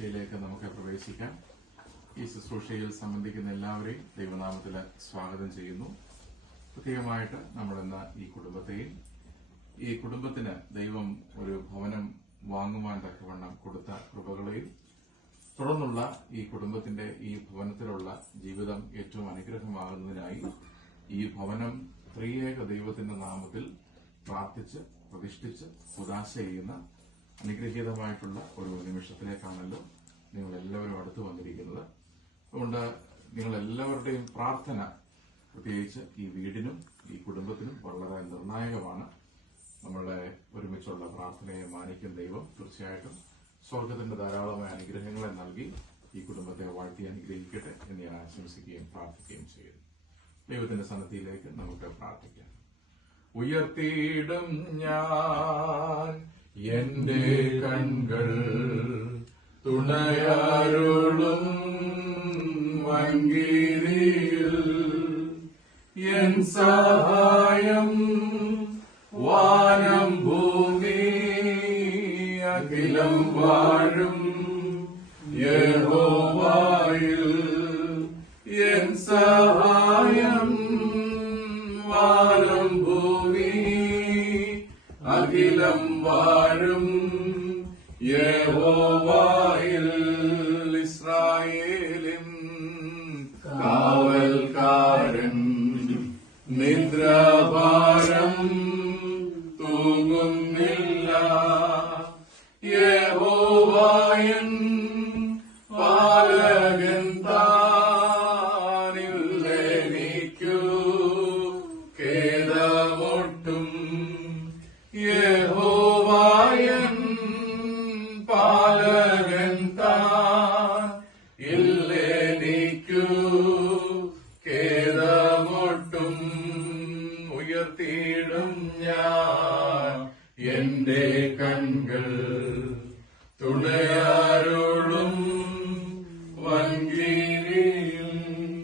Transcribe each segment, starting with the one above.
ശുശ്രൂഷയിലേക്ക് നമുക്ക് പ്രവേശിക്കാം. ഈ ശുശ്രൂഷയിൽ സംബന്ധിക്കുന്ന എല്ലാവരെയും ദൈവനാമത്തിൽ സ്വാഗതം ചെയ്യുന്നു. പ്രത്യേകമായിട്ട് നമ്മളിന്ന് ഈ കുടുംബത്തിന് ദൈവം ഒരു ഭവനം വാങ്ങുവാൻ തക്കവണ്ണം കൊടുത്ത കൃപകളെയും തുടർന്നുള്ള ഈ കുടുംബത്തിന്റെ ഈ ഭവനത്തിലുള്ള ജീവിതം ഏറ്റവും അനുഗ്രഹമാകുന്നതിനായി ഈ ഭവനം ത്രിയേക ദൈവത്തിന്റെ നാമത്തിൽ പ്രാർത്ഥിച്ച് പ്രതിഷ്ഠിച്ച് ഉദാശ ചെയ്യുന്ന അനുഗ്രഹീതമായിട്ടുള്ള ഒരു നിമിഷത്തിലേക്കാണല്ലോ നിങ്ങളെല്ലാവരും അടുത്തു വന്നിരിക്കുന്നത്. അതുകൊണ്ട് നിങ്ങളെല്ലാവരുടെയും പ്രാർത്ഥന പ്രത്യേകിച്ച് ഈ വീടിനും ഈ കുടുംബത്തിനും വളരെ നിർണായകമാണ്. നമ്മളുടെ ഒരുമിച്ചുള്ള പ്രാർത്ഥനയെ മാനിക്കുന്ന ദൈവം തീർച്ചയായിട്ടും സ്വർഗത്തിന്റെ ധാരാളമായ അനുഗ്രഹങ്ങളെ നൽകി ഈ കുടുംബത്തെ വാഴ്ത്തി അനുഗ്രഹിക്കട്ടെ എന്ന് ഞാൻ ആശംസിക്കുകയും പ്രാർത്ഥിക്കുകയും ചെയ്യുന്നു. ദൈവത്തിന്റെ സന്നിധിയിലേക്ക് നമുക്ക് പ്രാർത്ഥിക്കാം. ഉയർത്തിയിടും ഞാൻ എന്റെ കൺകൾ തുണയാരുളും വൻകീരിയിൽ എൻ സഹായം വാനം ഭൂമി അഖിലം വാഴും യഹോവയിൽ എൻ സഹായം വാനം ഭൂമി അഖിലം വാഴും യഹോവയിൽ ഇസ്രായേലിൻ കാവൽക്കാരൻ നിദ്രാഭാരം തൂങ്ങുന്നില്ല. യഹോവയൻ പാലകൻ താനില്ലെനിക്കു ഖേദമൊട്ടും. യഹോവയൻ പാലകൻ താൻ ഇല്ലെനിക്കു ഖേദമൊട്ടും. ഉയർത്തിയിടും ഞാൻ എന്റെ കൺകൾ തുണയാരുളും വൻകീരിയും.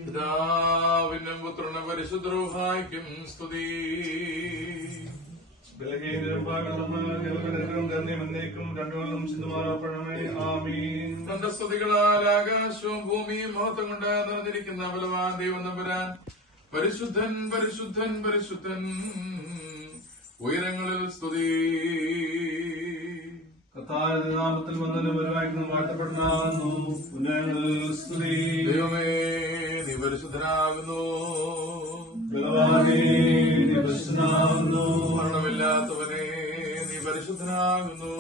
പിതാവിനും പുത്രനും പരിശുദ്ധരൂഹായ്ക്കും സ്തുതി. തന്റെ സ്തുതികളാൽ ആകാശവും ഭൂമിയും മഹത്വം കൊണ്ട് നിറഞ്ഞിരിക്കുന്ന ബലവാൻ ദൈവം തമ്പുരാൻ പരിശുദ്ധൻ പരിശുദ്ധൻ പരിശുദ്ധൻ. ഉയരങ്ങളിൽ സ്തുതി. കർത്താവിന്റെ നാമത്തിൽ വന്നതിന് പരമായിട്ട് വാഴ്ത്തപ്പെടാവുന്നു. ഉന്നതങ്ങളിൽ സ്തുതി. ദൈവമേ നീ പരിശുദ്ധനാകുന്നു. ബലവാനേ നീ പരിശുദ്ധനാകുന്നു. മരണമില്ലാത്തവനെ നീ പരിശുദ്ധനാകുന്നു.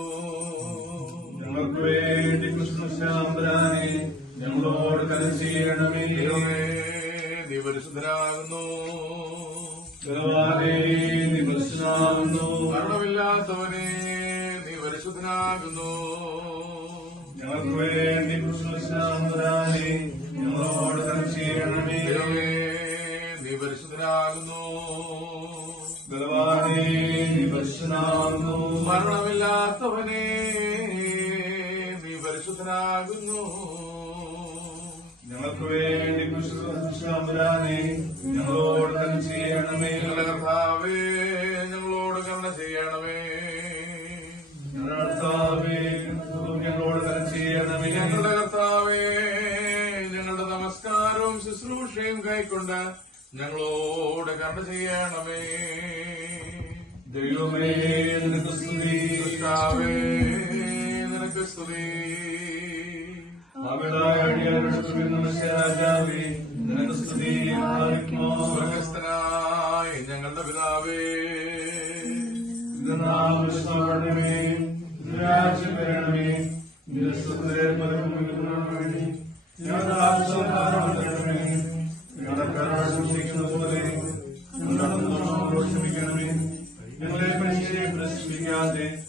ഞങ്ങൾക്ക് വേണ്ടി കൃഷ്ണശ്യാമരാനെ ഞങ്ങളോട് കരുണ ചെയ്യണമേ. ദൈവമേ നീ പരിശുദ്ധനാകുന്നു. ബലവാനേ നീ പരിശുദ്ധനാകുന്നു. മരണമില്ലാത്തവനെ നീ പരിശുദ്ധനാകുന്നു. ഞങ്ങൾക്ക് വേണ്ടി കൃഷ്ണശ്യാമരാനെ ഞങ്ങളോട് കരുണ ചെയ്യണമേ. ദൈവമേ നീ പരിശുദ്ധനാകുന്നു. ബലവാനേ നീ പരിശുദ്ധനാകുന്നു. മരണമില്ലാത്തവനെ നീ പരിശുദ്ധനാകുന്നു. ഞങ്ങൾക്ക് വേണ്ടി കൃഷ്ണശ്യാമരാനെ ഞങ്ങളോട് കരുണ ചെയ്യണമേ. ഞങ്ങളുടെ കർത്താവേ ഞങ്ങളോട് കരുണ ചെയ്യണമേ. ഞങ്ങളുടെ കർത്താവേ ഞങ്ങളോട് കരുണ ചെയ്യണമേ. ഞങ്ങളുടെ കർത്താവേ ഞങ്ങളുടെ നമസ്കാരവും ശുശ്രൂഷയും കൈക്കൊണ്ട് ഞങ്ങളോട് കരുണ ചെയ്യണമേ. ദൈവമേ നിനക്ക് സ്തുതി. കർത്താവേ നിനക്ക് സ്തുതി. രാജാവേ നിനക്ക് സ്തുതി. സ്വർഗസ്ഥനായ ഞങ്ങളുടെ പിതാവേ നാമേ രാജ്യം വരണമേ. ഞങ്ങളുടെ കരാർ സൂക്ഷിക്കുന്ന പോലെ